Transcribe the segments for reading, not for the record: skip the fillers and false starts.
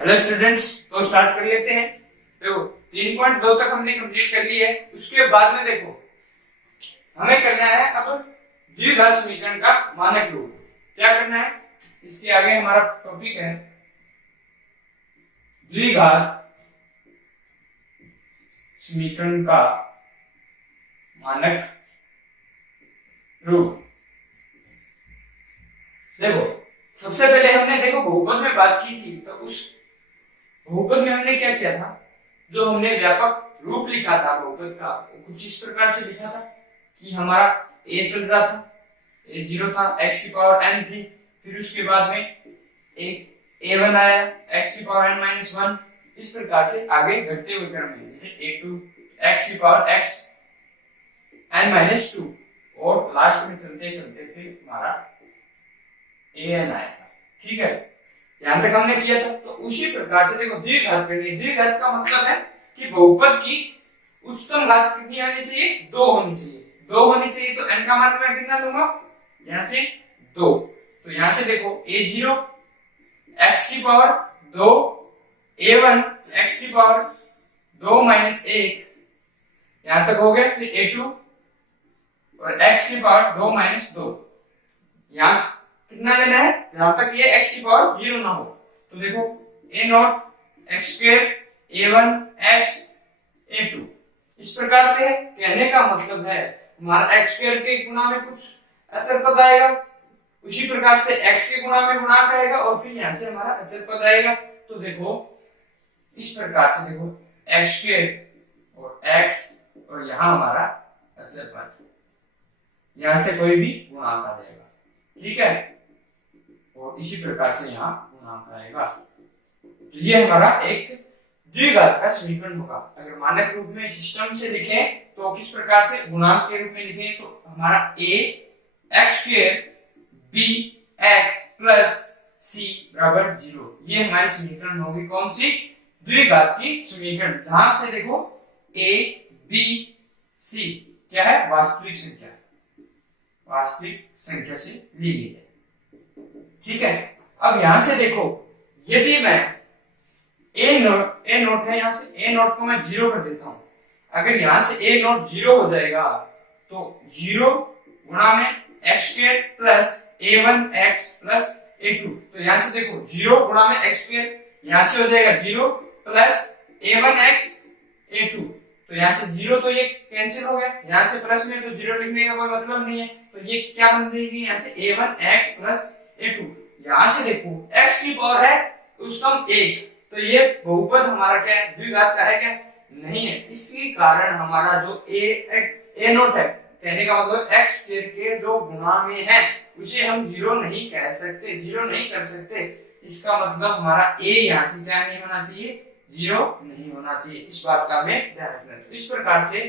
Hello students, तो start कर लेते हैं। देखो 3.2 तक हमने कंप्लीट कर ली है। उसके बाद में देखो हमें करना है अब द्विघात समीकरण का मानक रूप। क्या करना है, इसके आगे हमारा टॉपिक है द्विघात समीकरण का मानक रूप। देखो सबसे पहले हमने बहुपद में बात की थी, तो उस बहुपद में हमने क्या किया था, जो हमने व्यापक रूप लिखा था बहुपद का, वो कुछ इस प्रकार से लिखा था कि हमारा a चल रहा था, a 0 था, x की पावर n थी, फिर उसके बाद में एक a1 आया, x की पावर n - 1, इस प्रकार से आगे घटते हुए क्रम में, जैसे a2 x की पावर x n - 2, और लास्ट में चलते चलते फिर हमारा an आया था। ठीक है, यहां तक हमने किया था। तो उसी प्रकार से देखो द्विघात करनी है। द्विघात का मतलब है कि बहुपद की उच्चतम घात कितनी होनी चाहिए, 2 होनी चाहिए। 2 होनी चाहिए, तो n का मान मैं कितना लूंगा, यहां से 2। तो यहां से देखो a0 x की पावर 2, a1 x की पावर 2 - 1, यहां तक हो गया। फिर a2 और x की पावर 2 - 2, यहां कितना लेना है, जहां तक ये x की पावर 0 ना हो। तो देखो a0 x square, a1 x, a2, इस प्रकार से कहने का मतलब है हमारा x स्क्वायर के गुणा में कुछ अचर पद आएगा, उसी प्रकार से x के गुणा में गुणांक आएगा, और फिर यहां से हमारा अचर पद आएगा। तो देखो इस प्रकार से देखो x स्क्वायर और x, और यहां हमारा अचर पद, यहां से कोई भी गुणांक आ जाएगा। ठीक है, और इसी प्रकार से यहाँ गुणांक आएगा। तो ये हमारा एक द्विघात का समीकरण होगा। अगर मानक रूप में सिस्टम से लिखें तो किस प्रकार से गुणांक के रूप में लिखें, तो हमारा a x square b x plus c बराबर 0, ये हमारी समीकरण होगी। कौन सी, द्विघात की समीकरण, जहां से देखो a b c क्या है, वास्तविक संख्या, वास्तविक संख्या से ली गई है। ठीक है, अब यहां से देखो यदि मैं a नोट है, यहां से a नोट को मैं 0 कर देता हूं। अगर यहां से a नोट 0 हो जाएगा तो 0 गुणा में x square plus a1 x plus a2, तो यहां से देखो 0 गुणा में x स्क्वायर, यहां से हो जाएगा 0 प्लस a1 x a2, तो यहां से 0 तो ये कैंसिल हो गया, यहां से प्लस में तो 0 लिखने का कोई मतलब नहीं है, तो ये क्या बन जाएगी, यहां से a1 x प्लस a2। यहां से देखो x की पावर है उच्चतम 1, तो ये बहुपद हमारा क्या है, द्विघात का है क्या, नहीं है। इसी कारण हमारा जो a नोट है, कहने का मतलब x स्क्वायर के जो गुणा में है उसे हम 0 नहीं कह सकते, 0 नहीं कर सकते। इसका मतलब हमारा a यहां से क्या नहीं होना चाहिए, 0 नहीं होना चाहिए। इस बात का हमें ध्यान रखना है। तो इस प्रकार से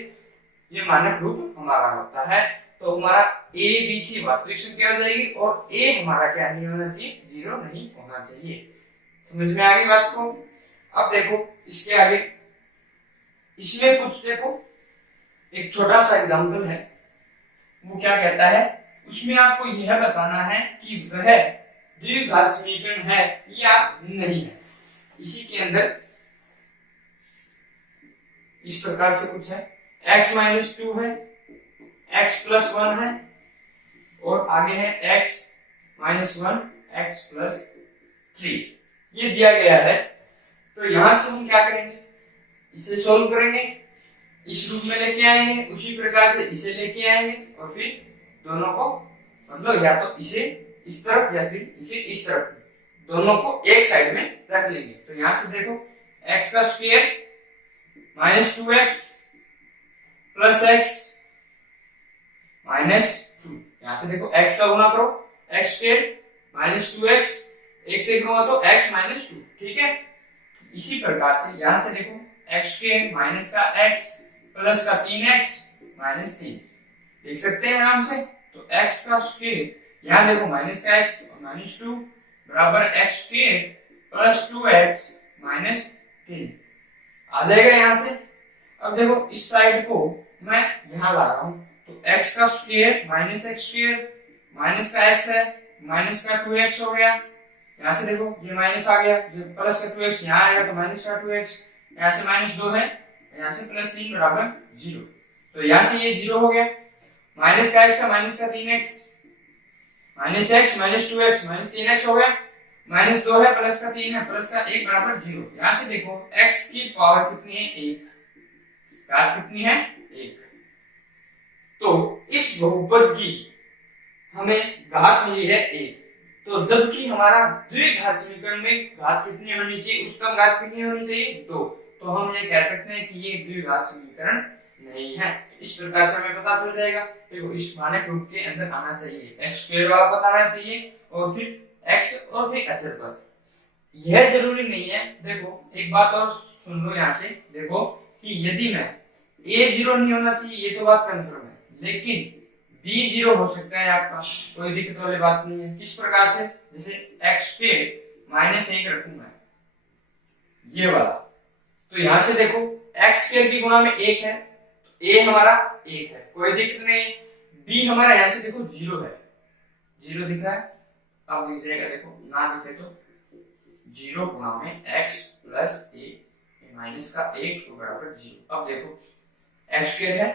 ये मानक रूप हमारा होता है। तो हमारा a b c वास्तविक संख्या हो जाएगी, और a हमारा क्या नहीं होना चाहिए, 0 नहीं होना चाहिए। समझ में आ गई बात को। अब देखो इसके आगे, इसमें कुछ देखो एक छोटा सा एग्जांपल है, वो क्या कहता है, उसमें आपको यह बताना है कि वह द्विघात समीकरण है या नहीं है। इसी के अंदर इस प्रकार से कुछ है, x - 2 है, x प्लस 1 है, और आगे है x - 1 x प्लस 3, ये दिया गया है। तो यहां से हम क्या करेंगे, इसे सोल्व करेंगे, इस रूप में लेके आएंगे, उसी प्रकार से इसे लेके आएंगे, और फिर दोनों को मतलब या तो इसे इस तरफ या फिर इसे इस तरफ, दोनों को एक साइड में रख लेंगे। तो यहां से देखो x का स्क्वायर -2x प्लस x -2, यहां से देखो x का गुणा करो, x स्क्वायर -2x, एक से गुणा तो x -2। ठीक है, इसी प्रकार से यहां से देखो x स्क्वायर माइनस का x प्लस का 3x -3, देख सकते हैं आराम से। तो x का स्क्वायर, यहां देखो माइनस का x और -2 बराबर x स्क्वायर प्लस 2x -3 आ जाएगा यहां से। अब देखो इस साइड को मैं यहां ला रहा हूं, तो x का स्क्वायर -x स्क्वायर, माइनस का x है, माइनस का 2x हो गया, यहाँ से देखो ये माइनस आ गया, ये प्लस का 2x यहाँ आएगा तो माइनस का 2x, यहाँ से -2 है, यहाँ से +3 बराबर 0। तो यहाँ से ये 0 हो गया, माइनस का x है माइनस का 3x, minus x minus 2x minus 3x हो गया, -2 है प्लस का 3 है प्लस का 1 बराबर 0। यहाँ से देखो x की पावर कितनी है 1, घात कितनी है 1। तो इस बहुपद की हमें घात मिली है 1। तो जबकि हमारा द्विघात समीकरण में घात कितनी होनी चाहिए, उसका घात कितनी होनी चाहिए 2। तो हम ये कह सकते हैं कि ये द्विघात समीकरण नहीं है। इस प्रकार से हमें पता चल जाएगा, देखो इस मानक रूप के अंदर आना चाहिए, x² वाला पता आना चाहिए और फिर x और फिर अचर पद। यह जरूरी नहीं है, देखो एक बात और सुन लो यहाँ से, देखो कि यदि मैं a 0 नहीं होना चाहिए, ये तो बात कंफर्म है, लेकिन b 0 हो सकता है आपका, कोई दिक्कत वाली बात नहीं है। किस प्रकार से, जैसे x² -1 रखूंगा ये वाला, तो यहां से देखो x² की गुणा में 1 है, तो a हमारा 1 है, कोई दिक्कत नहीं। b हमारा यहां से देखो 0 है, 0 दिख रहा है, अब दिख जाएगा, देखो ना दिखे तो 0 गुणा में x प्लस a माइनस का 1 बराबर 0। अब देखो x² है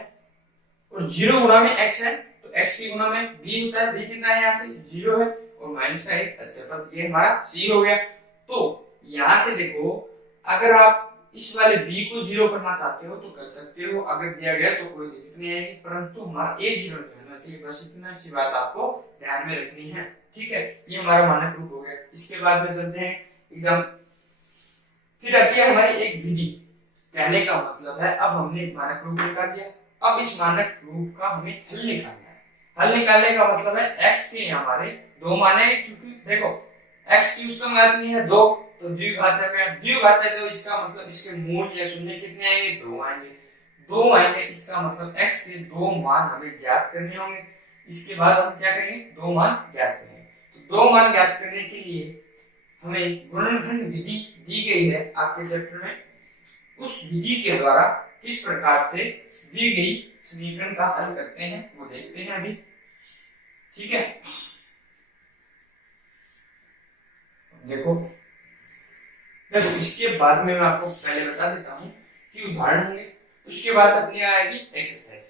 और 0 गुणा में x है, तो x की गुणा में b होता है, b कितना है यहाँ से 0 है और माइनस का 1 अचर पद, ये हमारा c हो गया। तो यहाँ से देखो अगर आप इस वाले b को 0 करना चाहते हो तो कर सकते हो, अगर दिया गया तो कोई दिक्कत नहीं आएगी, परंतु हमारा a 0 नहीं होना चाहिए, बस इतना सी बात आपको ध्यान में रखनी है, ठीक है। ये हमारा मानक रूप हो गया। इसके बाद में चलते हैं एग्जाम, फिर आती है हमारी एक विधि। कहने का मतलब है अब हमने एक मानक रूप निकाल दिया, अब इस मानक रूप का हमें हल निकालना है। हल निकालने का मतलब है x के हमारे दो मान है, क्योंकि देखो x की उसका मान नहीं है 2, तो द्विघातक है, द्विघातक है तो इसका मतलब इसके मूल या शून्य कितने आएंगे 2 आएंगे, 2 आएंगे, इसका मतलब x के 2 मान हमें ज्ञात करने होंगे। इसके बाद हम क्या करेंगे 2 मान ज्ञात करेंगे। तो 2 मान ज्ञात करने के लिए हमें गुणनखंड विधि दी गई है आपके चैप्टर में, उस विधि के द्वारा किस प्रकार से दी गई समीकरण का हल करते हैं वो देखते हैं अभी, ठीक है। देखो इसके बाद में मैं आपको पहले बता देता हूं कि उदाहरण होंगे, उसके बाद अपनी आएगी एक्सरसाइज।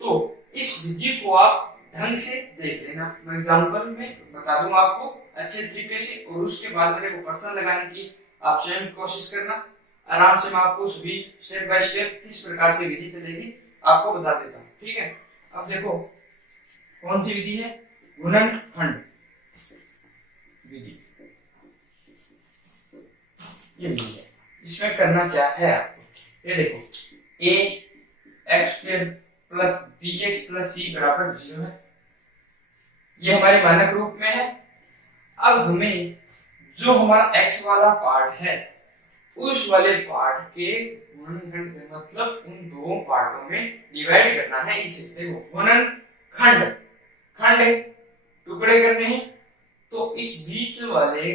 तो इस विधि को आप ढंग से देख लेना, मैं एग्जांपल में बता दूंगा आपको अच्छे तरीके से, और उसके बाद में देखो प्रश्न लगाने की आप स्वयं कोशिश करना, आराम से मैं आपको सभी स्टेप बाय स्टेप किस प्रकार से विधि चलेगी आपको बता देता हूँ, ठीक है। अब देखो कौन सी विधि है, गुणनखंड विधि, ये विधि है। इसमें करना क्या है आपको, ये देखो a² plus bx plus c बराबर 0 है, ये हमारे मानक रूप में है। अब हमें जो हमारा x वाला पार्ट है उस वाले पार्ट के गुणनखंड में, मतलब उन दो पार्टों में डिवाइड करना है इसे। देखो गुणनखंड, खंड टुकड़े करने हैं, तो इस बीच वाले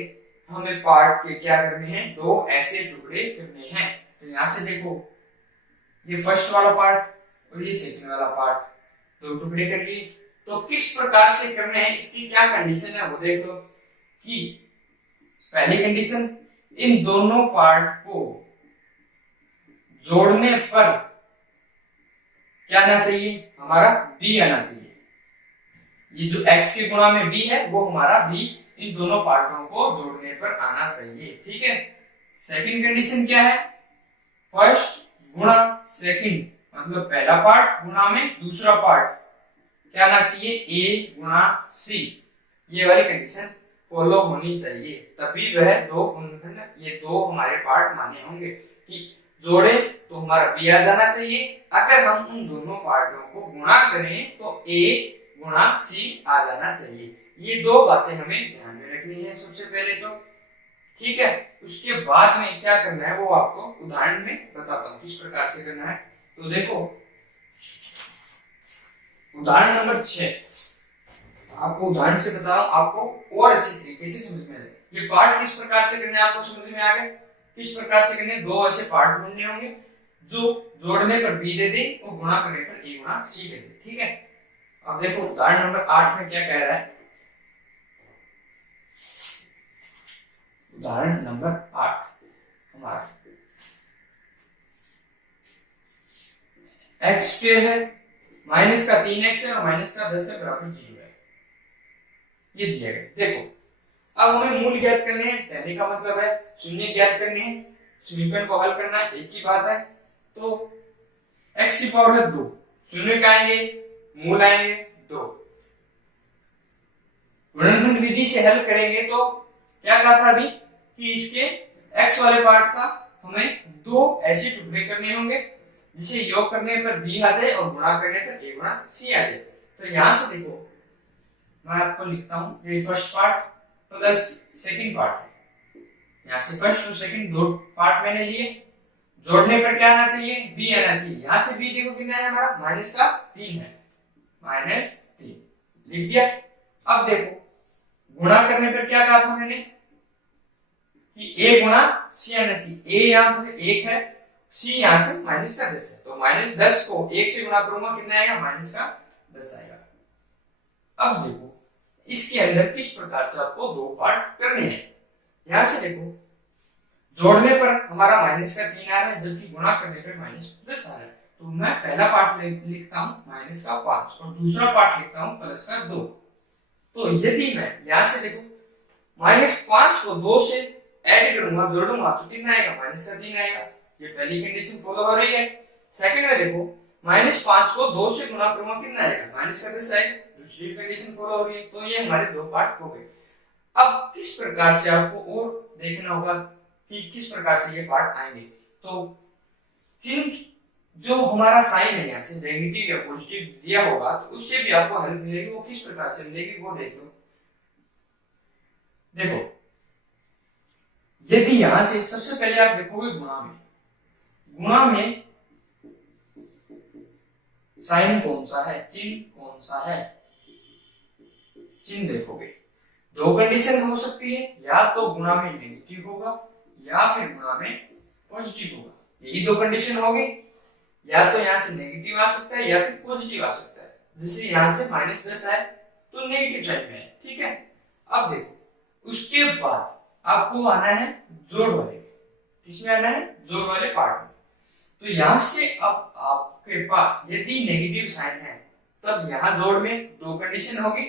हमें पार्ट के क्या करने हैं, दो ऐसे टुकड़े करने हैं। तो यहां से देखो ये फर्स्ट वाला पार्ट और ये सेकंड वाला पार्ट, दो टुकड़े कर लिए। तो किस प्रकार से करने हैं, इसकी क्या कंडीशन है वो देख लो। कि पहली कंडीशन, इन दोनों पार्ट को जोड़ने पर क्या आना चाहिए, हमारा b आना चाहिए। ये जो x के गुणा में b है वो हमारा b इन दोनों पार्टों को जोड़ने पर आना चाहिए, ठीक है। सेकंड कंडीशन क्या है, फर्स्ट गुणा सेकंड, मतलब पहला पार्ट गुणा में दूसरा पार्ट क्या आना चाहिए, a गुणा c, ये वाली कंडीशन फॉलो होनी चाहिए, तभी वह दो गुणनखंड, ये दो हमारे पार्ट माने होंगे। कि जोड़े तो हमारा b आ जाना चाहिए, अगर हम उन दोनों पार्टों को गुणा करें तो a गुणा c आ जाना चाहिए। ये दो बातें हमें ध्यान में रखनी है सबसे पहले तो, ठीक है। उसके बाद में क्या करना है वो आपको उदाहरण में बताता हूँ किस प्रकार से करना है। तो देखो उदाहरण नंबर 6, आपको उदाहरण से बता रहा हूं, आपको और अच्छे तरीके से समझ में आए। ये पार्ट किस प्रकार से करने आपको समझ में आ गए, किस प्रकार से करने, दो ऐसे पार्ट ढूंढने होंगे जो जोड़ने पर b दे दे और गुणा करने पर a गुणा c दे दे, ठीक है। अब देखो उदाहरण नंबर 8 में क्या कह रहा है, उदाहरण नंबर 8 हमारा एक्स स्क्वायर है, माइनस का 3x है और माइनस का 10 है बराबर 0 है, ये दिया गया। देखो अब हमें मूल ज्ञात करने हैं, कहने का मतलब है शून्य ज्ञात करने हैं, समीकरण को हल करना है, एक ही बात है। तो x की पावर है 2, शून्य का आएंगे, मूल आएंगे 2, गुणनखंड विधि से हल करेंगे तो क्या कहा था अभी कि इसके x वाले पार्ट का हमें 2 ऐसे टुकड़े करने होंगे जिसे योग करने पर b आ जाए और गुणा करने पर a गुणा c आ जाए। तो यहां से देखो मैं आपको लिखता हूं, ये first part plus second part है, यहां से फर्स्ट और सेकंड दो पार्ट मैंने लिए, जोड़ने पर क्या आना चाहिए, b आना चाहिए। यहां से b देखो कितना है हमारा, माइनस का 3 है, माइनस 3 लिख दिया। अब देखो गुणा करने पर क्या कहा था मैंने कि a गुणा c आना चाहिए, a यहां से 1 है, c यहां से माइनस का 10 है, तो माइनस 10 को 1 से गुणा करूंगा कितना आएगा, माइनस का 10 आएगा। अब देखो इसके अंदर किस प्रकार से आपको दो पार्ट करने हैं, यहां से देखो जोड़ने पर हमारा माइनस का 3 आ रहा है जबकि गुणा करने पर माइनस 10 आ रहा है, तो मैं पहला पार्ट लिखता हूं माइनस का 5 और दूसरा पार्ट लिखता हूं प्लस का 2। तो यदि मैं यहां से देखो माइनस 5 को 2 से ऐड करूंगा, जोड़ूंगा तो कितना आएगा, माइनस का 3 आएगा, ये पहली कंडीशन फॉलो हो रही है। सेकंड में देखो माइनस 5 को 2 से गुणा करूंगा कितना आएगा, माइनस का 10 आएगा, दूसरी कंडीशन फॉलो हो रही है। तो ये हमारे दो पार्ट हो गए। अब किस प्रकार से आपको और देखना होगा कि किस प्रकार से ये पार्ट आएंगे, तो चिन्ह जो हमारा साइन है यहाँ से नेगेटिव या पॉजिटिव दिया होगा तो उससे भी आपको हेल्प मिलेगी, वो किस प्रकार से मिलेगी वो देख लो। देखो यदि यहां से सबसे पहले आप देखोगे गुणा में साइन कौन सा है, चिन्ह कौन सा है, चिन्ह देखोगे दो कंडीशन हो सकती है, या तो गुणा में नेगेटिव होगा या फिर गुणा में पॉजिटिव होगा, यही दो कंडीशन होगी। या तो यहां से नेगेटिव आ सकता है या फिर पॉजिटिव आ सकता है, जैसे यहां से माइनस 10 आए तो नेगेटिव साइड में है, ठीक है। अब देखो उसके बाद आपको आना है जोड़ वाले, किसमें आना है, जोड़ वाले पार्ट में। तो यहां से अब आपके पास यदि नेगेटिव साइन है तब यहां जोड़ में दो कंडीशन होगी,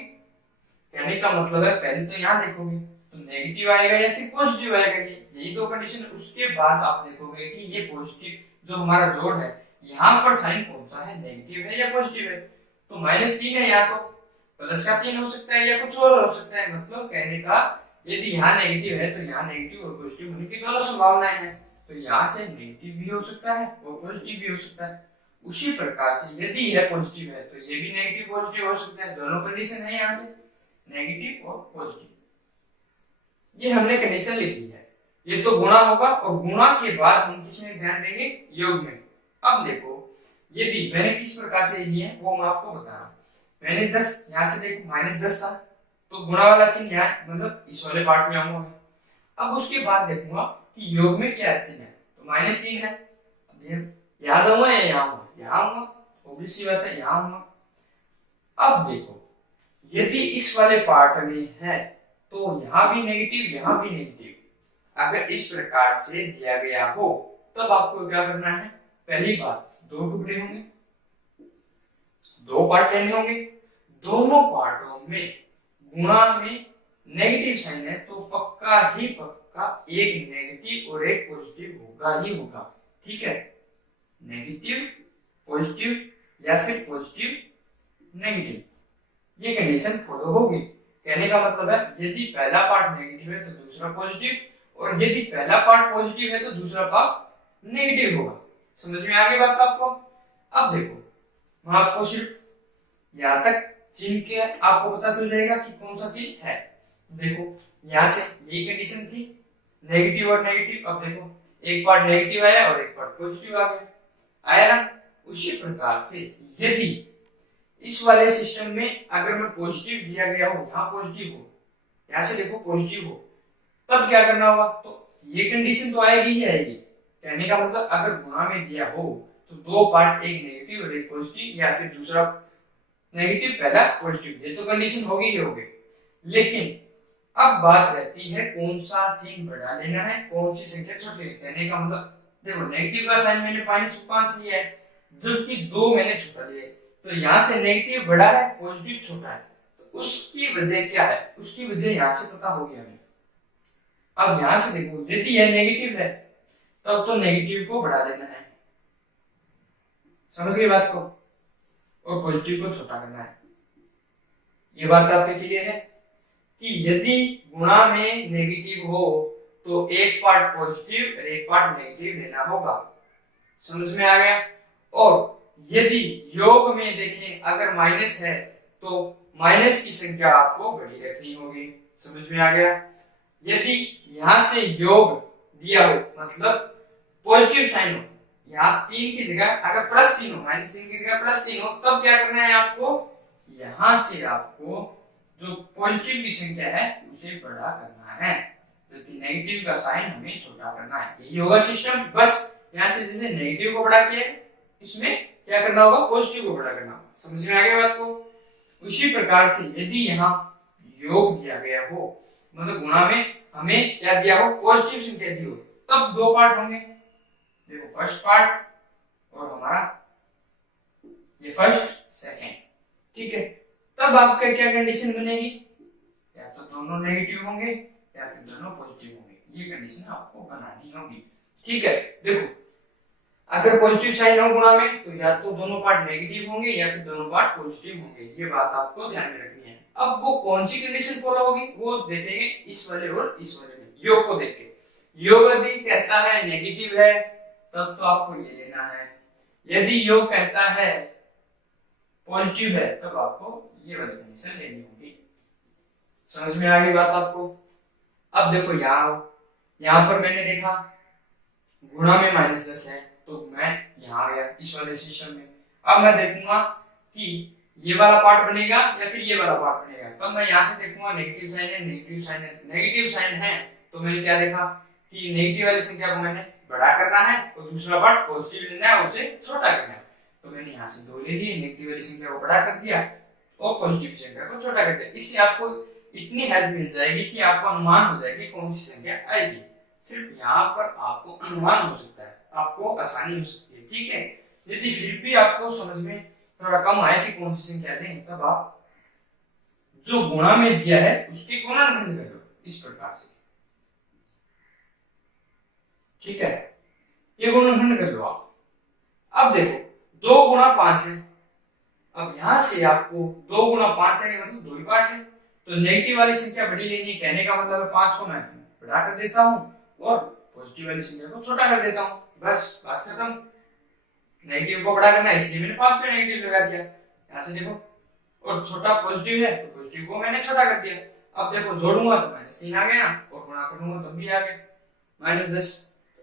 कहने का मतलब है पहले तो यहां देखोगे तो नेगेटिव आएगा या फिर पॉजिटिव आएगा, यही दो कंडीशन। उसके बाद आप देखोगे कि ये पॉजिटिव जो हमारा जोड़ है यहाँ पर साइन कौन सा है, नेगेटिव है या पॉजिटिव है। तो माइनस 3 है, या तो प्लस का 3 हो सकता है या कुछ और हो सकता है, मतलब कहने का यदि यहाँ नेगेटिव है तो यहाँ नेगेटिव और पॉजिटिव होने की दोनों संभावनाएं हैं, तो यहाँ से नेगेटिव भी हो सकता है और पॉजिटिव भी हो सकता है। उसी प्रकार से यदि यह पॉजिटिव है तो ये भी नेगेटिव पॉजिटिव हो सकता है, दोनों कंडीशन है यहाँ से नेगेटिव और पॉजिटिव। ये हमने कंडीशन लिख ली है, ये तो गुणा होगा और गुणा के बाद हम किसमें ध्यान देंगे, योग में। अब देखो यदि मैंने किस प्रकार से लिए हैं वो मैं आपको बता रहा हूँ। मैंने 10 यहाँ से देखो माइनस 10 था तो गुणा वाला चिन्ह यहाँ मतलब इस वाले पार्ट में आऊंगा मैं। अब उसके बाद देखूंगा कि योग में क्या चिन्ह है, तो माइनस 3 है, याद आऊंगा या यहाँ आऊंगा, यहाँ आऊंगा, ऑब्वियस बात है यहाँ आऊंगा। अब देखो यदि इस वाले पार्ट में है तो यहाँ भी नेगेटिव यहाँ भी नेगेटिव, अगर इस प्रकार से दिया गया हो तब आपको क्या करना है, पहली बात दो टुकड़े होंगे, दो पार्ट लेने होंगे, दोनों पार्टों में गुणा में नेगेटिव साइन है तो पक्का ही पक्का एक नेगेटिव और एक पॉजिटिव होगा ही होगा, ठीक है। नेगेटिव पॉजिटिव या फिर पॉजिटिव नेगेटिव, ये कंडीशन फॉलो होगी। कहने का मतलब है यदि पहला पार्ट नेगेटिव है तो दूसरा पॉजिटिव, और यदि पहला पार्ट पॉजिटिव है तो दूसरा पार्ट नेगेटिव होगा। समझ में आ गई बात आपको। अब देखो मैं आपको सिर्फ यहां तक चिन्ह के आपको पता चल जाएगा कि कौन सा चिन्ह है। देखो यहां से यही कंडीशन थी नेगेटिव और नेगेटिव, अब देखो एक पार्ट नेगेटिव आया और एक पार्ट पॉजिटिव आ गया, आया ना। उसी प्रकार से यदि इस वाले सिस्टम में अगर मैं पॉजिटिव दिया गया हो, यहाँ पॉजिटिव हो, यहाँ से देखो पॉजिटिव हो, तब क्या करना होगा, तो ये कंडीशन तो आएगी ही आएगी। कहने का मतलब अगर गुणा में दिया हो तो दो पार्ट एक नेगेटिव और एक पॉजिटिव, या फिर दूसरा नेगेटिव पहला पॉजिटिव, ये तो कंडीशन होगी ही होगी। लेकिन अब बात रहती है कौन सा चिन्ह बढ़ा लेना है, कौन सी संख्या छोटी। कहने का मतलब देखो नेगेटिव का साइन मैंने -5 लिया है, जबकि 2 मैंने छोटा लिया है, तो यहाँ से नेगेटिव बड़ा है, पॉजिटिव छोटा है, तो उसकी वजह क्या है, उसकी वजह यहाँ से पता होगी हमें। अब यहाँ से देखो यदि यह नेगेटिव है तब तो नेगेटिव को बढ़ा देना है, समझ गए बात को, और पॉजिटिव को छोटा करना है। ये बात आपके क्लियर है कि यदि गुणा में नेगेटिव हो तो एक पार्ट पॉजिटिव और एक पार्ट नेगेटिव लेना होगा, समझ में आ गया। और यदि योग में देखें अगर माइनस है तो माइनस की संख्या आपको बड़ी रखनी होगी, समझ में आ गया। यदि यहां से योग दिया हो मतलब पॉजिटिव साइन हो, यहाँ 3 की जगह अगर +3 हो, -3 की जगह +3 हो, तब क्या करना है आपको, यहां से आपको जो पॉजिटिव की संख्या है उसे बड़ा करना है, जबकि नेगेटिव का साइन हमें छोटा करना है। यही होगा सिस्टम। बस यहाँ से जैसे नेगेटिव को बड़ा किया इसमें क्या करना होगा, पॉजिटिव को बड़ा करना होगा, समझ में आ गया बात को। उसी प्रकार से यदि यहाँ योग दिया गया हो मतलब गुणा में हमें क्या दिया हो, पॉजिटिव संख्या दी हो, तब 2 पार्ट होंगे। देखो फर्स्ट पार्ट और हमारा ये फर्स्ट सेकेंड, ठीक है। तब आपका क्या कंडीशन बनेगी, या तो दोनों नेगेटिव होंगे या फिर दोनों पॉजिटिव होंगे, ये कंडीशन आपको बनानी होगी, ठीक है। देखो अगर पॉजिटिव साइन हो गुणा में तो या तो दोनों पार्ट नेगेटिव होंगे या फिर दोनों पार्ट पॉजिटिव होंगे, ये बात आपको ध्यान में रखनी है। अब वो कौन सी कंडीशन फॉलो होगी वो देखेंगे इस वाले और इस वाले में, योग को देख के। योग यदि कहता है नेगेटिव है तब तो आपको ये लेना है, यदि योग कहता है पॉजिटिव है तब आपको ये वाली कंडीशन लेनी होगी, समझ में आ गई बात आपको। अब देखो यहाँ पर मैंने देखा गुणा में -10 है तो मैं यहाँ आ गया इस वाले सिस्टम में। अब मैं देखूंगा कि ये वाला पार्ट बनेगा या फिर ये वाला पार्ट बनेगा, तब मैं यहाँ से देखूंगा नेगेटिव साइन है, नेगेटिव साइन है, नेगेटिव साइन है तो मैंने क्या देखा कि नेगेटिव वाली संख्या को मैंने बड़ा करना है और दूसरा पार्ट पॉजिटिव लेना है, उसे छोटा करना है। तो मैंने यहाँ से 2 ले लिए, नेगेटिव वाली संख्या को बड़ा कर दिया और पॉजिटिव संख्या को छोटा कर दिया। इससे आपको इतनी हेल्प मिल जाएगी कि आपको अनुमान हो जाएगी कौन सी संख्या आएगी। सिर्फ यहाँ पर आपको अनुमान हो सकता है, आपको आसानी हो सकती है, ठीक है। यदि फिर भी आपको समझ में थोड़ा कम आए कि कौन सी संख्या लें, तब आप जो गुणा में दिया है उसके गुणनखंड कर लो इस प्रकार से, ठीक है। ये गुणनखंड कर लो आप। अब देखो 2 गुणा 5 है, अब यहां से आपको 2 गुणा 5 है मतलब 2 ही पार्ट है, तो नेगेटिव वाली संख्या बड़ी लेनी, कहने का मतलब है 5 को मैं बड़ा कर देता हूं और पॉजिटिव वाली संख्या को छोटा कर देता हूं, बस बात खत्म। नेगेटिव को बड़ा करना है इसलिए मैंने 5 पे नेगेटिव लगा दिया, यहां से देखो, और छोटा पॉजिटिव है तो पॉजिटिव को मैंने छोटा कर दिया। अब देखो जोड़ूंगा तो -3 आ गया और गुणा करूंगा तो भी आ गया -10।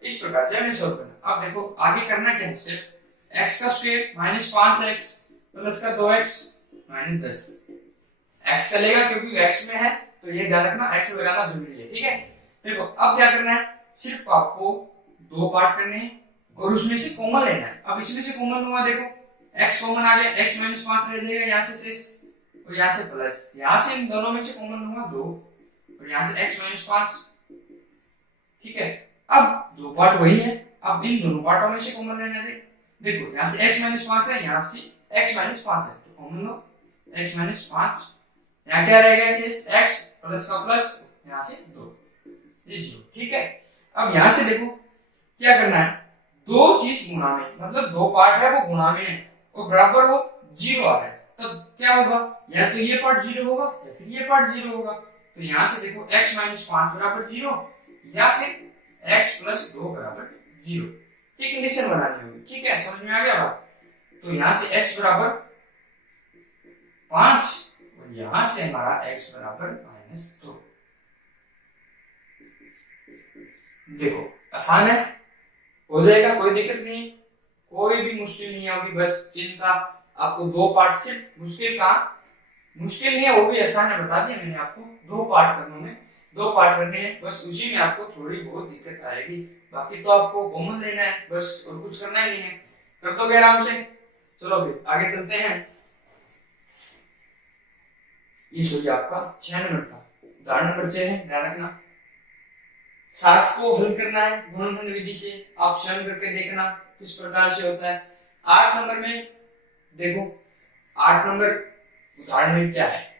इस प्रकार से हमें सोल्व करना। अब देखो आगे करना क्या है, स्टेप x का स्क्वायर -5x प्लस का 2x -10। x चलेगा क्योंकि x में है तो ये ध्यान रखना x लगाना जरूरी है, ठीक है। देखो अब क्या करना है, सिर्फ आपको 2 पार्ट करने हैं और उसमें से कॉमन लेना है। अब इसमें से कॉमन हुआ, देखो x कॉमन आ गया, x -5 रह जाएगा यहाँ से शेष और यहाँ से प्लस, यहाँ से इन दोनों में से कॉमन हुआ 2 और यहाँ से x -5, ठीक है। अब 2 पार्ट वही है, अब इन दोनों पार्टों में से कॉमन लेना है। देखो यहाँ से x -5 है, यहाँ से x -5 है तो कॉमन लो x -5, यहाँ क्या रहेगा शेष x प्लस का प्लस, यहाँ से 2, ये 0, ठीक है। अब यहाँ से देखो क्या करना है, 2 चीज गुणा में मतलब 2 पार्ट है वो गुणा में है और बराबर वो 0 आ रहा है, तब क्या होगा, या तो ये पार्ट 0 होगा या फिर ये पार्ट 0 होगा। तो यहाँ से देखो x -5 बराबर 0 या फिर x प्लस 2 बराबर 0 की कंडीशन बनानी होगी, ठीक है। समझ में आ गया बात। तो यहाँ से x बराबर 5 और यहाँ से हमारा x बराबर -2। देखो आसान है, हो जाएगा, कोई दिक्कत नहीं, कोई भी मुश्किल नहीं होगी। बस चिंता आपको 2 पार्ट, सिर्फ मुश्किल नहीं है, वो भी आसान है, बता दिया मैंने आपको। 2 पार्ट करने में 2 पार्ट करने हैं, बस उसी में आपको थोड़ी बहुत दिक्कत आएगी, बाकी तो आपको कॉमन लेना है बस, और कुछ करना ही नहीं है, कर दोगे आराम से। चलो फिर आगे चलते हैं। ये सोचिए आपका 6 नंबर था, उदाहरण नंबर 6 है, ध्यान रखना। 7 को हल करना है गुणनखंड विधि से, आप स्वयं करके देखना किस प्रकार से होता है। 8 नंबर में देखो, 8 नंबर उदाहरण में क्या है,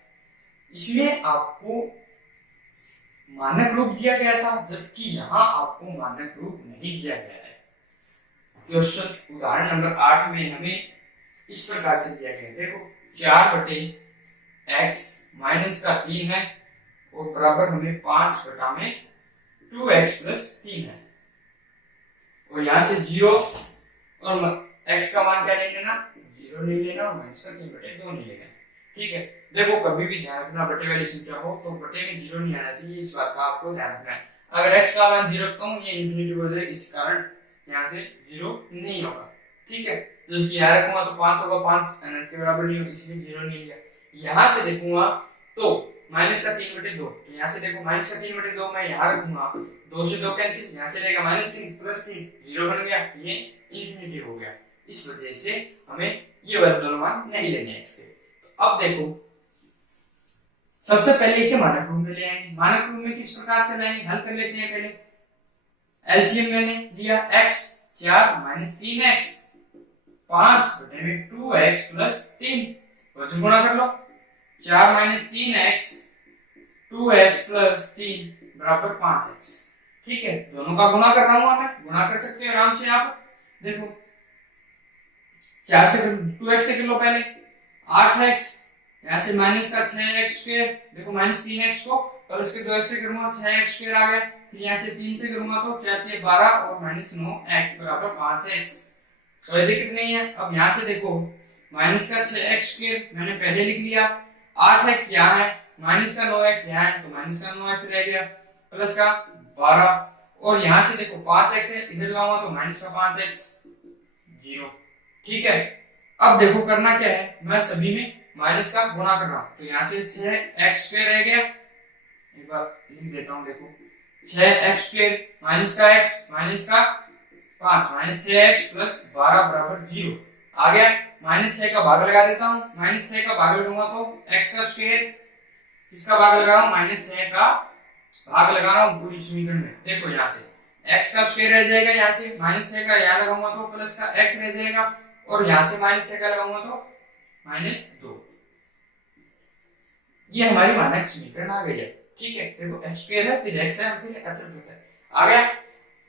इसमें आपको मानक रूप दिया गया था, जबकि यहाँ आपको मानक रूप नहीं दिया गया है। क्वेश्चन उदाहरण नंबर 8 में हमें इस प्रकार से दिया गया, देखो 4/x माइनस का 3 है और बराबर हमें 5/2x प्लस 3 है, और यहां से 0 और x का मान क्या ले लेना, 0 ले लेना, और माइनस का 3/2 नहीं लेना। ठीक है, देखो कभी भी ध्यान रखना, बटे वाली संख्या हो तो बटे में 0 नहीं आना चाहिए, इस बात का आपको ध्यान रखना है। अगर x का मान 0 तो ये इंफिनिटी हो जाए, इस कारण यहाँ से 0 नहीं होगा। ठीक है, जबकि यहाँ रखूंगा तो 5 होगा, 5 अनंत के बराबर नहीं होगा, इसलिए 0 नहीं लिया। यहाँ से देखूंगा तो माइनस का 3/2, तो यहाँ से देखो माइनस का 3/2 मैं यहाँ रखूंगा, 2 से 2 कैंसिल, यहाँ से रहेगा -3 प्लस 3, 0 बन गया, ये इंफिनिटी हो गया। इस वजह से हमें ये वाले दोनों मान नहीं लेने x के। अब देखो, सबसे पहले इसे मानक रूप में ले आएंगे। मानक रूप में किस प्रकार से लाएंगे, हल कर लेते हैं। पहले एलसीएम मैंने लिया x, 4 - 3x, 5/2x प्लस 3, बच्चों गुणा कर लो, 4 - 3x 2x प्लस 3 बराबर 5x। ठीक है, दोनों का गुणा कर रहा हूं, मैं गुणा कर सकते हो आराम से आप। देखो 4 से 2x से कर लो पहले, 8x, यहाँ से माइनस का 6x स्क्वायर, देखो -3x को प्लस के 2x से करूंगा 6x स्क्वायर आ गया, फिर यहाँ से 3 से करूंगा तो 4 × 12 और -9x बराबर 5x। कोई दिक्कत नहीं है। अब यहाँ से देखो माइनस का 6x स्क्वायर मैंने पहले लिख लिया, 8x यहाँ है, माइनस का 9x यहाँ है, तो माइनस का 9x रह गया, प्लस का 12, और यहाँ से देखो 5x है, इधर लाऊंगा तो माइनस का 5x 0। ठीक है, अब देखो करना क्या है, मैं सभी में माइनस का गुणा कर रहा हूं, तो यहाँ से 6x स्क्वायर रह गया, एक बार लिख देता हूं, देखो 6x स्क्वायर माइनस का x माइनस का 5 -6x प्लस 12 बराबर 0 आ गया। -6 का भाग लगा देता हूं, -6 का भाग लगाऊंगा तो x का स्क्वायर, इसका भाग लगा रहा हूं, -6 का भाग लगा रहा हूं पूरी समीकरण में। देखो यहाँ से x का स्क्वायर रह जाएगा, यहाँ से -6 का यहाँ लगाऊंगा तो प्लस का x रह जाएगा, और यहाँ से -6 का लगाऊंगा तो -2। ये हमारी मानक समीकरण आ गई है। ठीक है, देखो x स्क्वायर है, फिर x है, फिर अचर होता है, आ गया।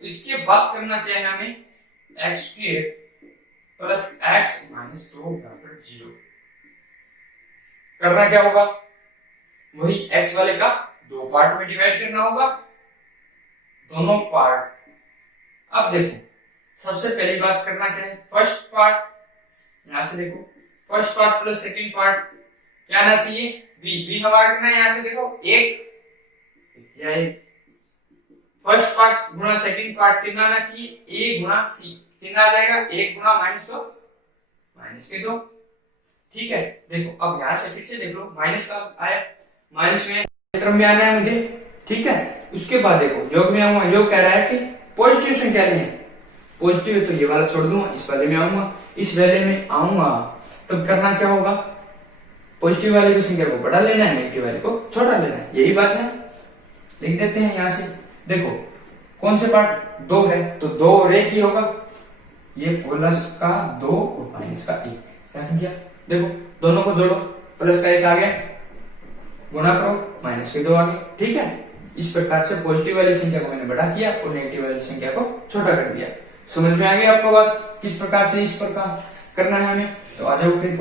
इसके बाद करना क्या है हमें, x स्क्वायर प्लस x -2 बराबर 0 करना क्या होगा, वही x वाले का 2 पार्ट में डिवाइड करना होगा, दोनों पार्ट। अब देखो सबसे पहली बात करना क्या है, फर्स्ट पार्ट, यहां से देखो first part plus second part क्या आना चाहिए, b हमारा कितना है, यहां से देखो 1 या 1, फर्स्ट पार्ट गुणा सेकंड पार्ट कितना आना चाहिए, a गुणा c, कितना आ जाएगा, 1 गुणा -2 -2। ठीक है, देखो अब यहां से फिर से देख लो, माइनस का आया, माइनस में क्रम में आना है मुझे। ठीक है, उसके बाद देखो योग में आऊंगा, योग कह रहा है कि पॉजिटिव संख्या लें, पॉजिटिव है तो ये वाला छोड़ दूंगा, इस वाले में आऊंगा, इस वाले में आऊंगा, तब करना क्या होगा, पॉजिटिव वाले की संख्या को बड़ा लेना है, नेगेटिव वाले को छोटा लेना है, यही बात है। लिख देते हैं यहाँ से, देखो कौन से पार्ट 2 है, तो 2 और 1 ही होगा, ये प्लस का 2 और माइनस का 1 रख दिया। देखो दोनों को जोड़ो, प्लस का 1 आ गया, गुणा करो माइनस के 2 आ गए। ठीक है, इस प्रकार से पॉजिटिव वाली संख्या को मैंने बड़ा किया और नेगेटिव वाली संख्या को छोटा कर दिया। समझ में आ गया आपको बात, किस प्रकार से इस प्रकार करना है हमें। तो आ जाओ फिर,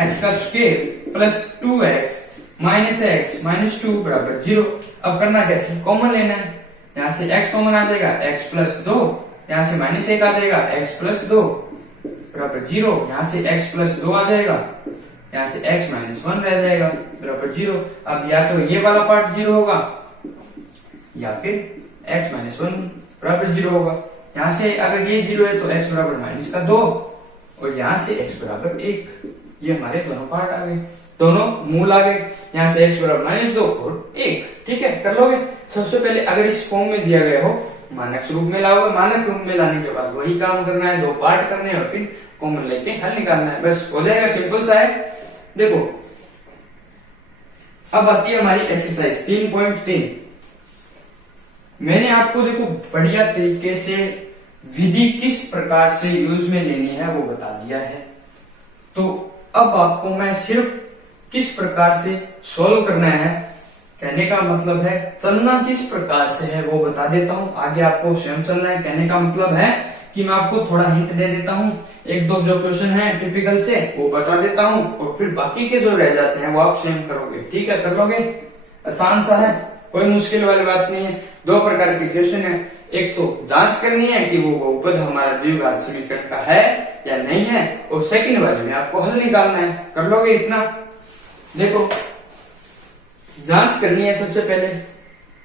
x का square plus 2x minus x minus 2 बराबर 0। अब करना कैसे, कॉमन लेना है, यहाँ से x कॉमन आ जाएगा, x प्लस 2, यहाँ से -1 आ जाएगा, x प्लस 2 बराबर 0, यहाँ से x प्लस 2 आ जाएगा, यहाँ से x -1 रह जाएगा बराबर 0। अब या तो ये वाला पार्ट 0 होगा या फिर x -1 बराबर 0 होगा। यहाँ से अगर ये 0 है तो x बराबर -2 और यहाँ से x बराबर 1, ये हमारे दोनों पार्ट आ गए, दोनों मूल आ गए। यहाँ से x बराबर -2 और 1। ठीक है, कर लोगे। सबसे पहले अगर इस फॉर्म में दिया गया हो, मानक रूप में लाओगे, मानक रूप में लाने के बाद वही काम करना है, 2 पार्ट करने हैं और फिर कॉमन लेके हल निकालना है, बस हो जाएगा, सिंपल सा है। देखो अब आती है हमारी एक्सरसाइज 3.3। मैंने आपको देखो बढ़िया तरीके से विधि किस प्रकार से यूज में लेनी है वो बता दिया है। तो अब आपको मैं सिर्फ किस प्रकार से सॉल्व करना है, कहने का मतलब है चलना किस प्रकार से है वो बता देता हूँ। आगे आपको स्वयं चलना है। कहने का मतलब है कि मैं आपको थोड़ा हिंट दे देता हूँ, एक दो जो क्वेश्चन है टिपिकल से वो बता देता हूँ, और फिर बाकी के जो रह जाते हैं वो आप स्वयं करोगे। ठीक है, कर लोगे? आसान सा है, कोई मुश्किल वाली बात नहीं है। दो प्रकार के क्वेश्चन है, एक तो जांच करनी है कि वो बहुपद हमारा द्विघात समीकरण का है या नहीं है, और सेकंड वाले में आपको हल निकालना है। कर लोगे इतना? देखो जांच करनी है सबसे पहले।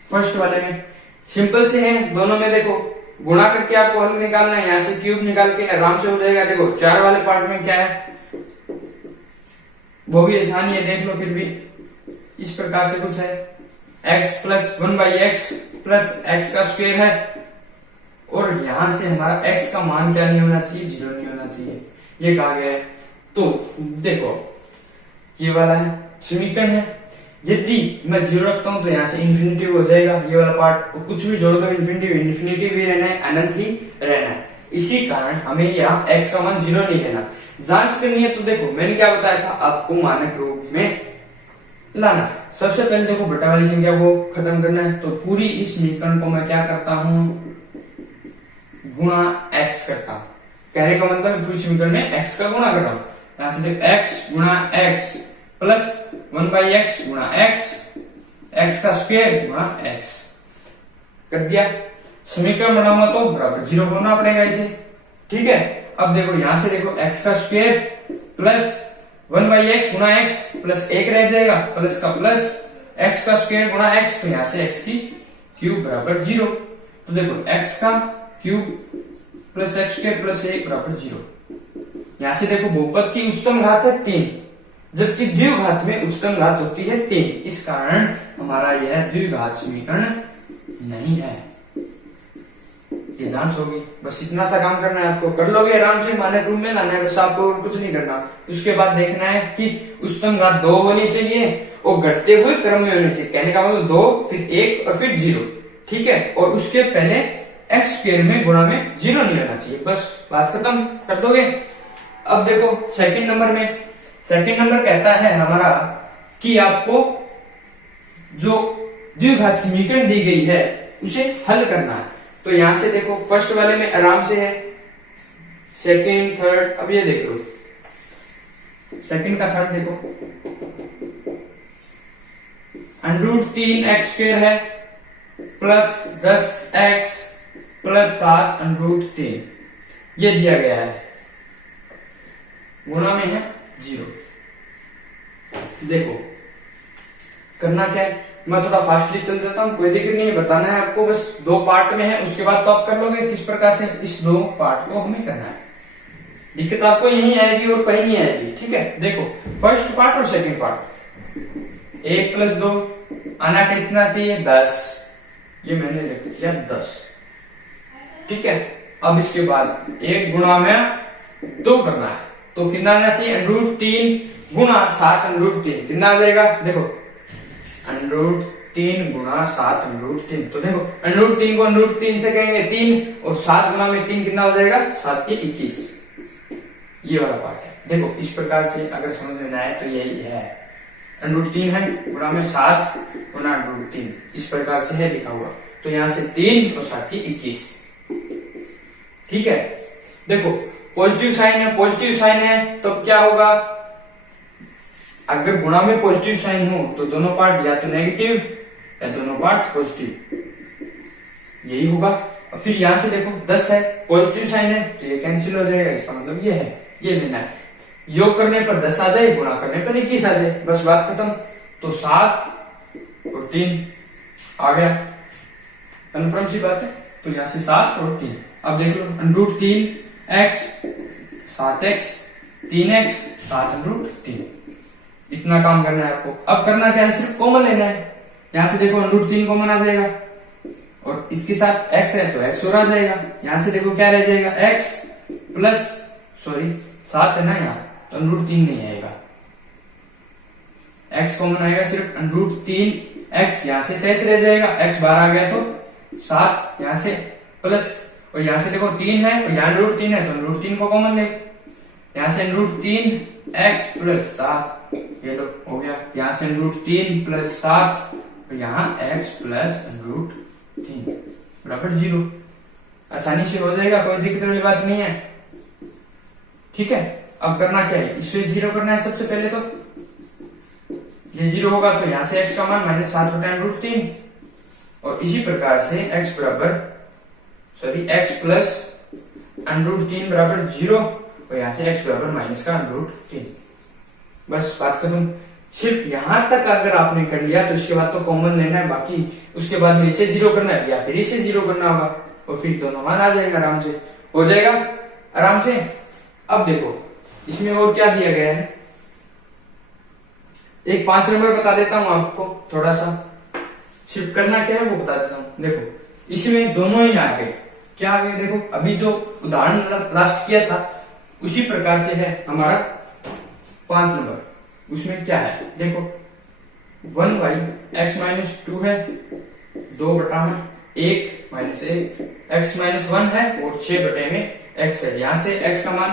फर्स्ट वाले में सिंपल से है, दोनों में देखो गुणा करके आपको हल निकालना है। यहां से क्यूब निकाल के आराम से हो जाएगा। देखो चार वाले पार्ट में क्या है वो भी आसानी है, देख लो। फिर भी इस प्रकार से कुछ है, x plus 1/x plus x का स्क्वायर है, और यहां से हमारा x का मान क्या नहीं होना चाहिए, 0 नहीं होना चाहिए, ये कहा गया है। तो देखो ये वाला है समीकरण है, यदि मैं 0 रखता हूं तो यहाँ से इन्फिनिटी हो जाएगा ये वाला पार्ट, और कुछ भी जोड़ दो इन्फिनिटी भी रहना है, अनंत ही रहना है। इसी कारण हमें यहाँ x का मान 0 नहीं लेना। जांच करनी है तो देखो मैंने क्या बताया था, आपको मानक रूप में लाना है। सबसे पहले देखो बटा वाली संख्या को खत्म करना है, तो पूरी इस समीकरण को मैं क्या करता हूं, गुणा x करता हूं। कहने का मतलब पूरी समीकरण में x का गुणा कर रहा हूं। यहां से देखो x गुणा x प्लस 1/x गुणा x का स्क्वायर गुणा x कर दिया। समीकरण बना हुआ तो बराबर 0 होना पड़ेगा इसे। ठीक है, अब देखो यहां से देखो x का स्क्वायर प्लस 1/x गुणा x प्लस 1 रह जाएगा, प्लस का प्लस x का स्क्वायर गुणा x, तो यहां से x की क्यूब बराबर 0। तो देखो x का cube plus x square plus 1 बराबर 0। यहां से देखो बहुपद की उच्चतम घात है 3, जबकि द्विघात में उच्चतम घात होती है 3, इस कारण हमारा यह द्विघात समीकरण नहीं है। ये जांच होगी, बस इतना सा काम करना है आपको, कर लोगे आराम से। मानक रूप में लाना है बस आपको, और कुछ नहीं करना। उसके बाद देखना है कि उच्चतम घात 2 होनी चाहिए और घटते हुए क्रम में होनी चाहिए। कहने का मतलब 2 फिर 1 और फिर 0। ठीक है, और उसके पहले x स्क्वायर में गुणा में 0 नहीं होना चाहिए। बस बात खत्म, कर लोगे। अब देखो सेकंड नंबर में, सेकंड नंबर कहता है हमारा कि आपको जो द्विघात समीकरण दी गई है उसे हल करना है। तो यहां से देखो फर्स्ट वाले में आराम से है, सेकंड थर्ड, अब ये देख लो सेकंड का थर्ड देखो, √3x स्क्वायर है प्लस 10x प्लस 7 √3 ये दिया गया है, गुणा में है 0। देखो करना क्या है, मैं थोड़ा फास्टली चल जाता हूँ, कोई दिक्कत नहीं है, बताना है आपको। बस 2 पार्ट में है, उसके बाद तो आप कर लोगे किस प्रकार से। इस 2 पार्ट को हमें करना है, दिक्कत आपको यही आएगी और कहीं नहीं आएगी। ठीक है, देखो फर्स्ट पार्ट और सेकंड पार्ट, 1 प्लस 2 आना कितना चाहिए 10, ये मैंने लिख दिया 10। ठीक है, अब इसके बाद 1 गुणा में 2 करना है, तो कितना आना चाहिए √3 गुणा 7 √3 कितना आ जाएगा, देखो √3 गुणा 7 √3। तो देखो √3 को √3 से करेंगे 3, और 7 गुणा में 3 कितना हो जाएगा 7 के 21। ये वाला पार्ट है। देखो इस प्रकार से अगर समझ में आए तो यही है, √3 है गुणा में 7 गुणा √3, इस प्रकार से है लिखा हुआ। तो यहां से 3 और 7 के 21। ठीक है, देखो पॉजिटिव साइन है, पॉजिटिव साइन है तो क्या होगा, अगर गुणा में पॉजिटिव साइन हो तो दोनों पार्ट या तो नेगेटिव या दोनों पार्ट पॉजिटिव, यही होगा। और फिर यहां से देखो 10 है, पॉजिटिव साइन है तो ये कैंसिल हो जाएगा, इसका मतलब ये है, ये लेना है। योग करने पर 10 आ जाए, गुणा करने पर 21 आ जाए, बस बात खत्म। तो 7 और 3 आ गया, कन्फर्म सी बात है। तो यहां से 7 और 3, अब देख लो √3x 7x 3x 7 √3, इतना काम करना है आपको। अब करना क्या है, सिर्फ कॉमन लेना है। यहां से देखो √3 कॉमन आ जाएगा, और इसके साथ x है तो x और आ जाएगा। यहां से देखो क्या रह जाएगा, x प्लस 7 है ना यहाँ, तो √3 नहीं आएगा। x कॉमन आएगा सिर्फ √3x, यहाँ से शेष रह जाएगा, x बाहर आ गया तो 7 यहाँ से प्लस, और यहाँ से देखो 3 है और यहाँ √3 है तो √3 को कॉमन ले, यहाँ से √3x प्लस 7, ये लो हो गया, यहाँ से √3 प्लस 7 और यहाँ x प्लस √3 बराबर 0। आसानी से हो जाएगा, कोई दिक्कत वाली बात नहीं है। ठीक है, अब करना क्या है, इससे 0 करना है सबसे पहले, तो ये 0 होगा तो यहाँ से x का मान -7 बटा √3, और इसी प्रकार से x प्लस √3 बराबर 0, और यहाँ से x बराबर माइनस का √3। बस बात खत्म। सिर्फ यहां तक अगर आपने कर लिया तो उसके बाद तो कॉमन लेना है, बाकी उसके बाद में इसे 0 करना है या फिर इसे 0 करना होगा, और फिर दोनों मान आ जाएगा, आराम से हो जाएगा आराम से। अब देखो इसमें और क्या दिया गया है, एक 5 नंबर बता देता हूं आपको, थोड़ा सा सिर्फ करना क्या है वो बता देता हूं। देखो इसमें दोनों ही आ गए, क्या आ गए देखो, अभी जो उदाहरण लास्ट किया था उसी प्रकार से है हमारा 5 नंबर। उसमें क्या है देखो, 1/x-2 है, 2 बटा में 1 माइनस 1, x-1 है और 6 बटे में x है। यहाँ से x का मान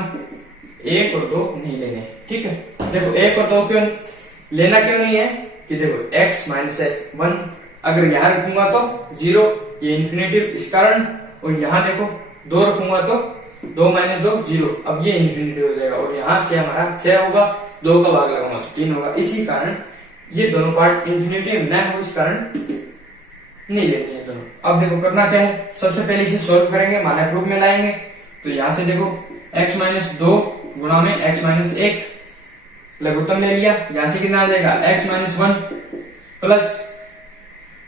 1 और 2 नहीं लेने, ठीक है। देखो 1 और 2 क्यों लेना, क्यों नहीं है कि देखो x-1 अगर यहाँ रखूंगा तो 0, ये इंफिनिटिव इस कारण, और यहाँ देखो 2 रखूंगा तो 2 - 2 0, अब ये इंफिनिटिव हो जाएगा, और यहाँ से हमारा 6 होगा, 2 का भाग लगाऊंगा तो 3 होगा, इसी कारण ये दोनों पार्ट इंफिनिटिव न हो, इस कारण नहीं लेते हैं दोनों। अब देखो करना क्या है, सबसे पहले इसे सोल्व करेंगे, मानक रूप में लाएंगे, तो यहाँ से देखो x-2 गुणा में x-1 लघुत्तम ले लिया, यहाँ से कितना आ जाएगा x-1 प्लस,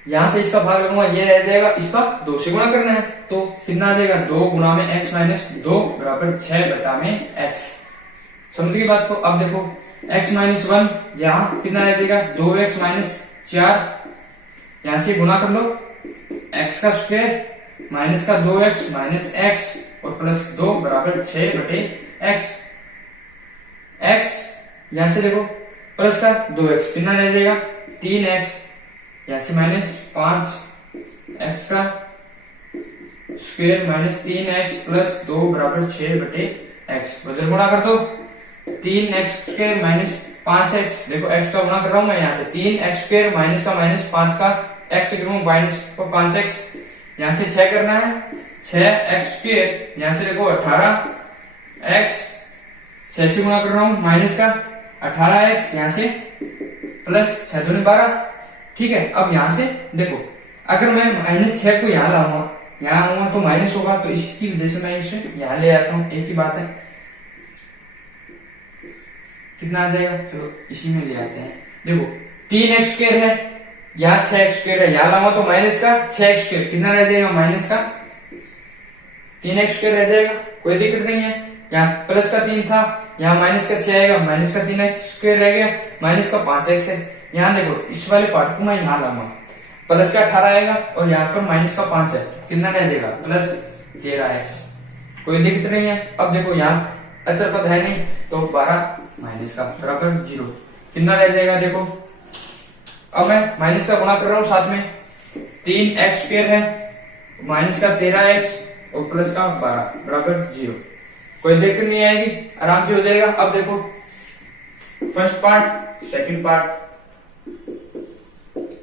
यहाँ से इसका भाग लगूंगा, ये रह जाएगा, इसका 2 से गुणा करना है तो कितना आ जाएगा 2 गुणा में x-2 बराबर 6 बटा में x। समझ गई बात को। अब देखो x-1 यहाँ कितना रह जाएगा 2x - 4, यहाँ से गुणा कर लो, x का स्क्वायर माइनस का 2x माइनस x और प्लस 2 बराबर 6 बटे x। x यहाँ से देखो प्लस का 2x कितना रह जाएगा 3x, यहाँ से -5x का स्क्वायर माइनस 3x प्लस 2 बराबर 6 बटे x। वजन गुणा कर दो, 3x स्क्वायर माइनस 5x, देखो x का गुणा कर रहा हूं मैं, यहाँ से 3x स्क्वायर माइनस का -5 का x से करूं -5x, यहाँ से 6 करना है, 6x स्क्वायर, यहाँ से देखो 18x, 6 से गुणा कर रहा हूं माइनस का 18x, यहाँ से प्लस 6 दूनी 12, ठीक है। अब यहाँ से देखो अगर मैं -6 को यहाँ लाऊंगा, यहाँ आऊंगा तो माइनस होगा, तो इसकी वजह से मैं इसे यहाँ ले आता हूँ, एक ही बात है। कितना आ जाएगा, चलो इसी में ले आते हैं। देखो 3x स्क्वायर है, यहाँ 6x स्क्वायर है, यहाँ लाऊंगा तो माइनस का 6x स्क्वायर कितना रह जाएगा, माइनस का 3x स्क्वायर रह जाएगा, कोई दिक्कत नहीं है। यहाँ प्लस का 3 था, यहाँ माइनस का 6 आएगा, माइनस का 3x स्क्वायर रह गया, माइनस का 5x है। यहाँ देखो इस वाले पार्ट को मैं यहाँ लाऊंगा, प्लस का 18 आएगा और यहाँ पर माइनस का 5 है, कितना रह जाएगा प्लस 13x, कोई दिक्कत नहीं है। अब देखो यहाँ अचर पद है नहीं तो 12 माइनस का बराबर 0, कितना रह जाएगा देखो। अब मैं माइनस का गुणा कर रहा हूँ, साथ में 3x स्क्वायर है, माइनस का 13x और प्लस का 12 बराबर 0, कोई दिक्कत नहीं आएगी, आराम से हो जाएगा। अब देखो फर्स्ट पार्ट सेकंड पार्ट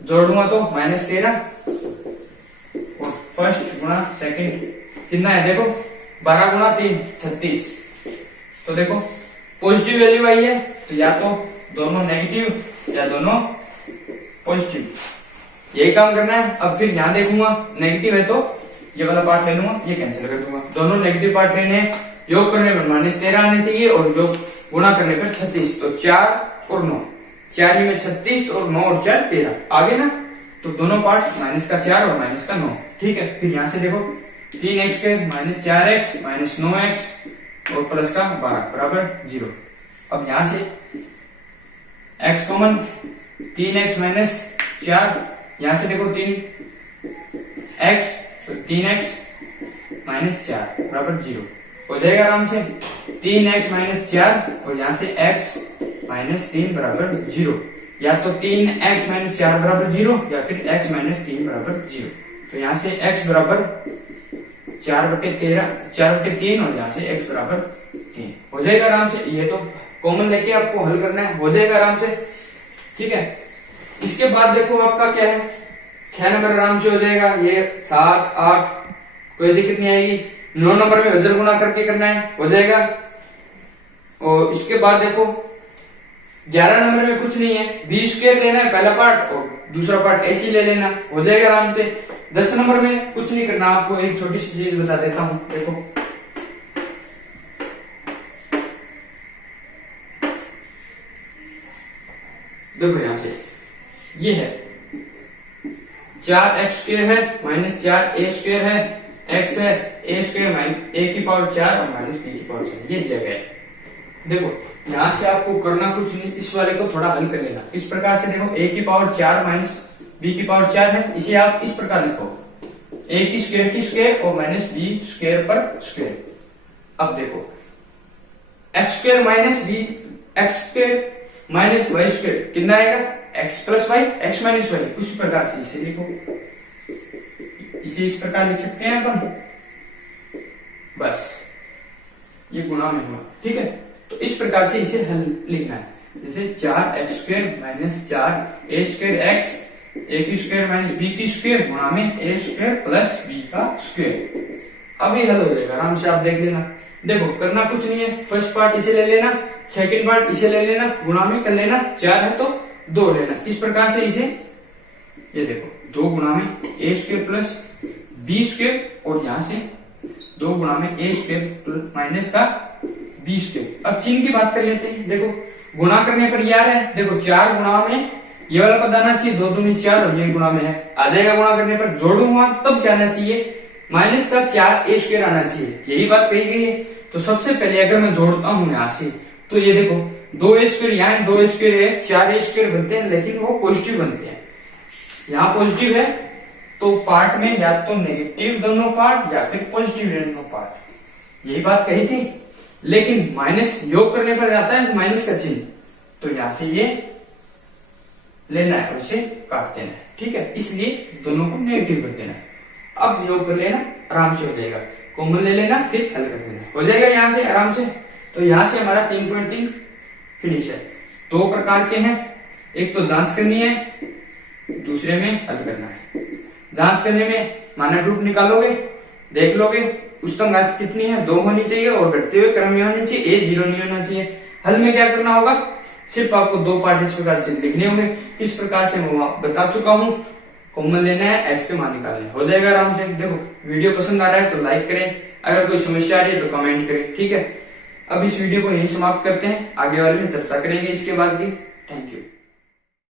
जोड़ूंगा तो -13 और फर्स्ट गुणा सेकंड कितना है देखो 12 गुणा 3 36, तो देखो पॉजिटिव वैल्यू आई है तो या तो दोनों नेगेटिव या दोनों पॉजिटिव, यही काम करना है। अब फिर यहाँ देखूंगा नेगेटिव है तो ये वाला पार्ट ले लूंगा, ये कैंसिल कर दूंगा, दोनों नेगेटिव पार्ट लेने हैं। योग करने पर -13 आने चाहिए और योग गुणा करने पर 36, तो 4 और 9, 4 में 36 और 9 और 4 13 आगे ना, तो दोनों पार्ट माइनस का 4 और माइनस का 9, ठीक है। फिर यहाँ से देखो 3x के -4x -9x और प्लस का 12 बराबर 0। अब यहाँ से x कॉमन 3x -4, यहाँ से देखो 3x तो 3x -4 बराबर 0 हो जाएगा आराम से। 3x -4 और यहाँ से x -3 बराबर 0, या तो 3x माइनस 4 बराबर 0 या फिर x माइनस 3 बराबर 0। तो यहाँ से x बराबर 4/3 और यहाँ से x बराबर 3 हो जाएगा आराम से। ये तो कॉमन लेके आपको हल करना है, हो जाएगा आराम से, ठीक है। इसके बाद देखो आपका क्या है, 6 नंबर आराम से हो जाएगा। ये 7, 8 कोई दिक्कत नहीं आएगी। 9 नंबर में वजन गुना करके करना है, हो जाएगा। और इसके बाद देखो 11 नंबर में कुछ नहीं है, b स्क्वायर लेना है पहला पार्ट और दूसरा पार्ट ऐसे ही ले लेना, हो जाएगा आराम से। 10 नंबर में कुछ नहीं करना, आपको एक छोटी सी चीज बता देता हूं। देखो यहां से ये है 4x स्क्वायर है माइनस 4a स्क्वायर है, x है a स्क्वायर माइनस a की पावर 4 और माइनस b की पावर 4, ये दिया गया है। देखो यहां से आपको करना कुछ नहीं, इस वाले को थोड़ा हल कर लेना इस प्रकार से। देखो a की पावर 4 माइनस b की पावर 4 है, इसे आप इस प्रकार लिखो a की स्क्वायर और माइनस b स्क्वायर पर स्क्वायर। अब देखो x square minus b, x square minus Y square कितना आएगा, x plus Y, x minus Y. उसी प्रकार से इसे लिखो, इसे इस प्रकार लिख सकते हैं अपन, बस ये गुणा में हुआ, ठीक है। तो इस प्रकार से इसे हल लिखना है, जैसे 4x square minus 4a square x, a की स्क्वायर माइनस b की स्क्वायर गुणा में a स्क्वायर प्लस b का स्क्वायर। अब ये हल हो जाएगा आराम से, आप देख लेना। देखो करना कुछ नहीं है, फर्स्ट पार्ट इसे ले लेना, सेकंड पार्ट इसे ले लेना, गुणा में कर लेना, 4 है तो 2 लेना, इस प्रकार से इसे ये देखो 2 गुणा में a square plus b square और यहां से 2 गुणा में a स्क्वायर माइनस का b स्क्वायर। अब चिन्ह की बात कर लेते हैं। देखो गुणा करने पर यार है, देखो 4 गुणा में ये वाला पद आना चाहिए, 2 दूनी 4 और ये गुणा में है आ जाएगा। गुणा करने पर जोड़ूंगा तब क्या आना चाहिए, माइनस का 4a स्क्वायर आना चाहिए, यही बात कही गई है। तो सबसे पहले अगर मैं जोड़ता हूं यहां से, तो ये देखो 2a स्क्वायर यहाँ 2a स्क्वायर है, 4a स्क्वायर बनते हैं लेकिन वो पॉजिटिव बनते हैं। यहाँ पॉजिटिव है तो पार्ट में या तो नेगेटिव दोनों पार्ट या फिर पॉजिटिव दोनों पार्ट, यही बात कही थी। लेकिन माइनस योग करने पर जाता है माइनस का चिन्ह, तो यहां से ये लेना है और इसे काट देना है, ठीक है। इसलिए दोनों को नेगेटिव कर देना है। अब योग कर लेना, आराम से हो जाएगा। कॉमन ले लेना फिर हल कर देना, हो जाएगा यहां से आराम से। तो यहां से हमारा 3.3 फिनिश है। 2 प्रकार के हैं, एक तो जांच करनी है, दूसरे में हल करना है। जांच करने में मानक रूप निकालोगे, देख लोगे उच्चतम घात कितनी है, 2 होनी चाहिए और घटते हुए क्रम में होनी चाहिए, a 0 नहीं होना चाहिए। हल में क्या करना होगा, सिर्फ आपको 2 पार्ट इस प्रकार से लिखने होंगे, किस प्रकार से मैं बता चुका हूं। कॉमन लेना है, x के मान निकालने, हो जाएगा आराम से। देखो वीडियो पसंद आ रहा है तो लाइक करें, अगर कोई समस्या आ रही है तो कमेंट करें, ठीक है। अब इस वीडियो को यही समाप्त करते हैं, आगे वाले में चर्चा करेंगे इसके बाद की। Thank you.